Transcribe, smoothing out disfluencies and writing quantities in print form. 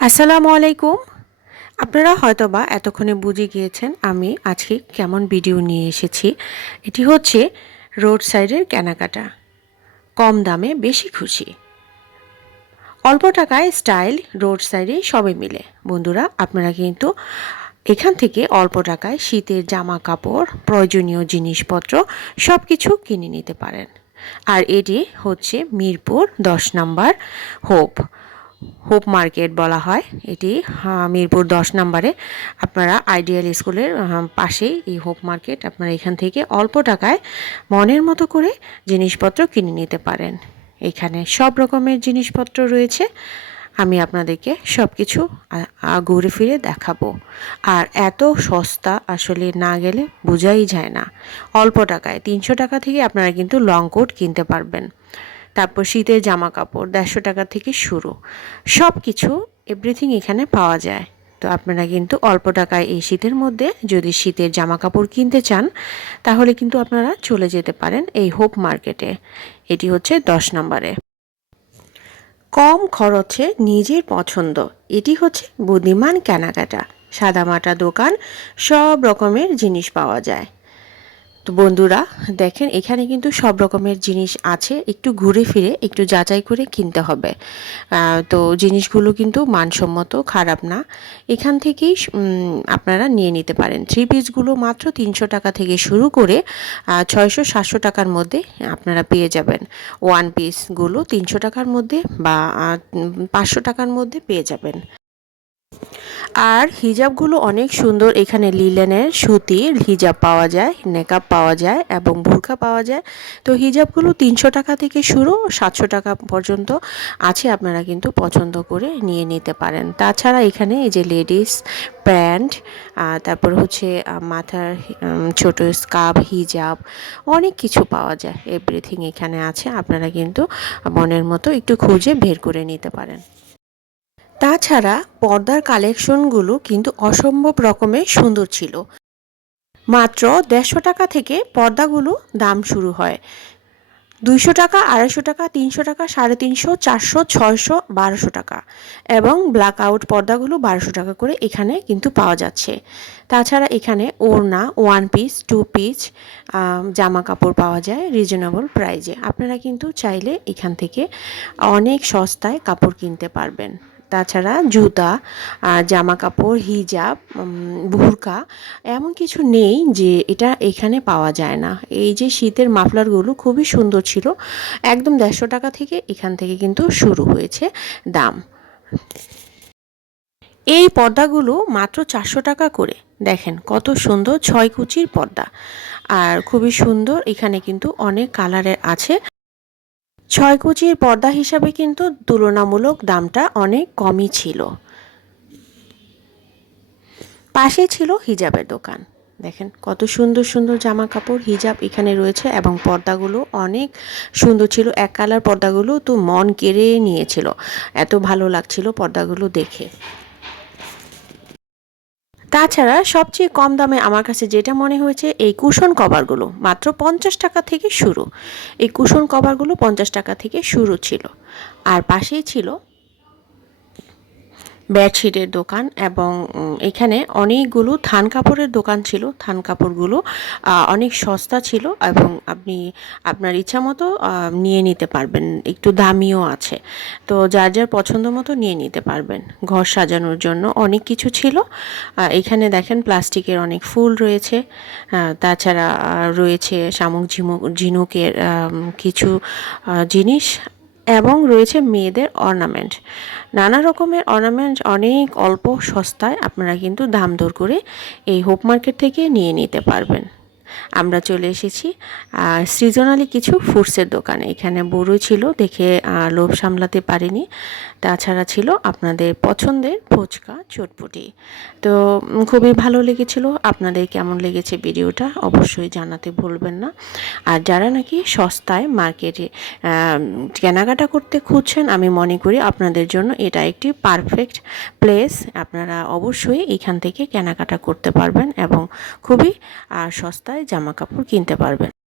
আসসালামু আলাইকুম। আপনারা হয়তোবা এতক্ষণে বুঝে গিয়েছেন আমি আজকে কেমন ভিডিও নিয়ে এসেছি। এটি হচ্ছে রোড সাইডের কেনাকাটা, কম দামে বেশি খুশি, অল্প টাকায় স্টাইল রোড সাইডে সবে মিলে। বন্ধুরা, আপনারা কিন্তু এখান থেকে অল্প টাকায় শীতের জামা কাপড়, প্রয়োজনীয় জিনিসপত্র সব কিছু কিনে নিতে পারেন। আর এটি হচ্ছে মিরপুর 10 নম্বর হোপ হোপ মার্কেট বলা হয় এটি। মিরপুর 10 নম্বরে আপনারা আইডিয়াল স্কুলের পাশেই এই হোপ মার্কেট। আপনারা এখান থেকে অল্প টাকায় মনের মতো করে জিনিসপত্র কিনে নিতে পারেন। এখানে সব রকমের জিনিসপত্র রয়েছে। আমি আপনাদেরকে সব কিছু ঘুরে ফিরে দেখাবো। আর এত সস্তা আসলে না গেলে বোঝাই যায় না। অল্প টাকায় 300 টাকা থেকে আপনারা কিন্তু লং কোট কিনতে পারবেন। তারপর শীতের জামা কাপড় 150 টাকা থেকে শুরু, সব কিছু এভরিথিং এখানে পাওয়া যায়। তো আপনারা কিন্তু অল্প টাকায় এই শীতের মধ্যে যদি শীতের জামা কাপড় কিনতে চান, তাহলে কিন্তু আপনারা চলে যেতে পারেন এই হোপ মার্কেটে। এটি হচ্ছে 10 নম্বরে। কম খরচে নিজের পছন্দ, এটি হচ্ছে বুদ্ধিমান কেনাকাটা। সাদামাটা দোকান, সব রকমের জিনিস পাওয়া যায়। তো বন্ধুরা দেখেন, এখানে কিন্তু সব রকমের জিনিস আছে। একটু ঘুরে ফিরে একটু যাচাই করে কিনতে হবে। তো জিনিসগুলো কিন্তু মানসম্মত, খারাপ না। এখান থেকেই আপনারা নিয়ে নিতে পারেন। থ্রি পিসগুলো মাত্র 300 টাকা থেকে শুরু করে 600-700 টাকার মধ্যে আপনারা পেয়ে যাবেন। ওয়ান পিসগুলো 300 টাকার মধ্যে বা 500 টাকার মধ্যে পেয়ে যাবেন। আর হিজাবগুলো অনেক সুন্দর। এখানে লিলেনের সুতির হিজাব পাওয়া যায়, নেকাব পাওয়া যায় এবং বোরকা পাওয়া যায়। তো হিজাবগুলো 300 টাকা থেকে শুরু, 700 টাকা পর্যন্ত আছে। আপনারা কিন্তু পছন্দ করে নিয়ে নিতে পারেন। তাছাড়া এখানে এই যে লেডিস প্যান্ট, তারপর হচ্ছে মাথার ছোট স্কার্ফ, হিজাব, অনেক কিছু পাওয়া যায়। এভরিথিং এখানে আছে। আপনারা কিন্তু মনের মতো একটু খুঁজে বের করে নিতে পারেন। তাছাড়া পর্দার কালেকশনগুলো কিন্তু অসম্ভব রকমের সুন্দর ছিল। মাত্র 150 টাকা থেকে পর্দাগুলো দাম শুরু হয়। 200 টাকা, 250 টাকা, 300 টাকা, 350, 400, 600, 1200 টাকা এবং ব্ল্যাক আউট পর্দাগুলো 1200 টাকা করে এখানে কিন্তু পাওয়া যাচ্ছে। তাছাড়া এখানে ওড়না, ওয়ান পিস, টু পিস জামা কাপড় পাওয়া যায় রিজনেবল প্রাইজে। আপনারা কিন্তু চাইলে এখান থেকে অনেক সস্তায় কাপড় কিনতে পারবেন। তাছাড়া জুতা, জামা কাপড়, হিজাব, বোরকা এমন কিছু নেই যে এটা এখানে পাওয়া যায় না। এই যে শীতের মাফলারগুলো খুবই সুন্দর ছিল। একদম 150 টাকা থেকে এখান থেকে কিন্তু শুরু হয়েছে দাম। এই পর্দাগুলো মাত্র 400 টাকা করে। দেখেন কত সুন্দর 6 কুচির পর্দা, আর খুবই সুন্দর। এখানে কিন্তু অনেক কালারের আছে। 6 কুচির পর্দা হিসাবে কিন্তু তুলনামূলক দামটা অনেক কমই ছিল। পাশে ছিল হিজাবের দোকান। দেখেন কত সুন্দর সুন্দর জামা কাপড়, হিজাব এখানে রয়েছে এবং পর্দাগুলো অনেক সুন্দর ছিল। এক কালার পর্দাগুলো তো মন কেড়ে নিয়েছিল, এত ভালো লাগছিল পর্দাগুলো দেখে। তাছাড়া সবচেয়ে কম দামে আমার কাছে যেটা মনে হয়েছে, এই কুশন কভারগুলো মাত্র 50 টাকা থেকে শুরু। এই কুশন কভারগুলো 50 টাকা থেকে শুরু ছিল। আর পাশেই ছিল বেডশিটের দোকান এবং এখানে অনেকগুলো থান কাপড়ের দোকান ছিল। থান কাপড়গুলো অনেক সস্তা ছিল এবং আপনি আপনার ইচ্ছা মতো নিয়ে নিতে পারবেন। একটু দামিও আছে। তো যার যার পছন্দ মতো নিয়ে নিতে পারবেন। ঘর সাজানোর জন্য অনেক কিছু ছিল। এখানে দেখেন প্লাস্টিকের অনেক ফুল রয়েছে। তাছাড়া রয়েছে শামুক ঝিনুকের কিছু জিনিস এবং রয়েছে মেয়েদের অর্নামেন্ট। নানা রকমের অর্নামেন্ট অনেক অল্প সস্তায় আপনারা কিন্তু দাম দর করে এই হোপ মার্কেট থেকে নিয়ে নিতে পারবেন। আমরা চলে এসেছি সৃজনালি কিছু ফুডসের দোকানে। এখানে বড়ই ছিল দেখে লোভ সামলাতে পারিনি। তাছাড়া ছিল আপনাদের পছন্দের ফুচকা, চটপটি। তো খুবই ভালো লেগেছিল। আপনাদের কেমন লেগেছে ভিডিওটা অবশ্যই জানাতে ভুলবেন না। আর যারা নাকি সস্তায় মার্কেটে কেনাকাটা করতে খুঁজছেন, আমি মনে করি আপনাদের জন্য এটা একটি পারফেক্ট প্লেস। আপনারা অবশ্যই এখান থেকে কেনাকাটা করতে পারবেন এবং খুবই সস্তায় জামা কাপড় কিনতে পারবেন।